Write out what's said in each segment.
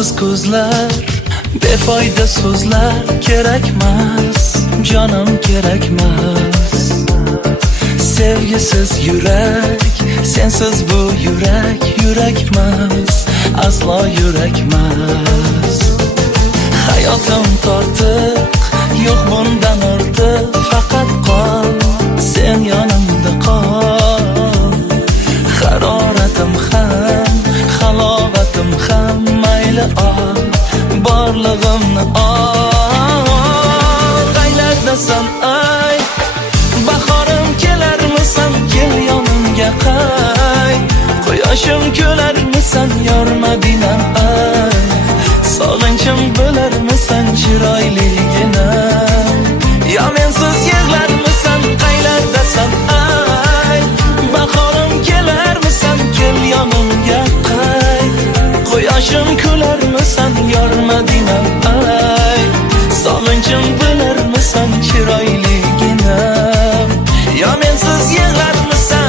Yolsiz ko'zlar, befoyda so'zlar kerakmas, jonim kerakmas. Sevgisiz yurak, sensiz bu yurak yurakmas, aslo yurakmas. Hayotim tortiq, yo'q bundan ortiq, faqat qol, sen yonimda qol. Haroratim ham, halovatim ham, mayli ol, borlig'imni ol. Qaylardasan ay, bahorim kelarmisan, kel yonimga qay. Quyoshim ko'larmisan, yor Madinam ay. Sog'inchim bo'larmisan, chiroyligina. Yo mensiz yig'larmisan, qaylardasan ay. Bahorim kelarmisan, kel yonimga qay. Quyoshim ko'larmisan, yor Madinam ay. Sog'inchim bo'larmisan, chiroyligina. Yo mensiz yig'larmisan.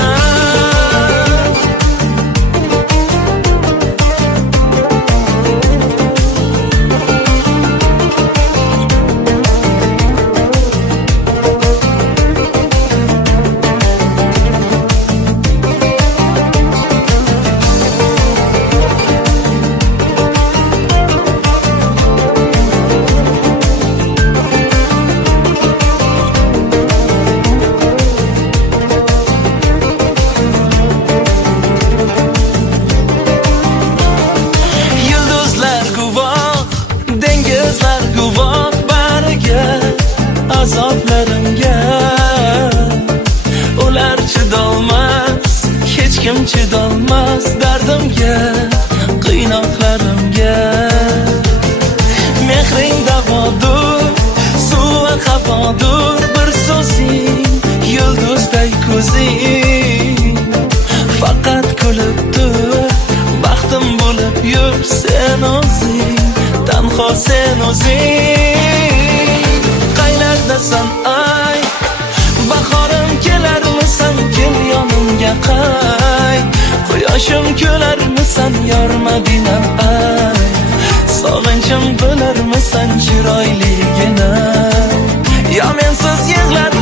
Dengizlar guvoh bariga, azoblarimga. Ular chidolmas, hech kim chidolmas dardimga, qiynoqlarimga. Mehring davodur, suvi havodur, bir so'zing, yulduzday ko'zing. Faqat kulib tur, baxtim bo'lib yur sen o'zing. Tanho sen o'zing. Qaylardasan ay, bahorim kelarmisan, kel yonimga qay. Quyoshim ko'larmisan, yor Madinam ay. Sog'inchim bo'larmisan, chiroyligina. Yo mensiz yig'lar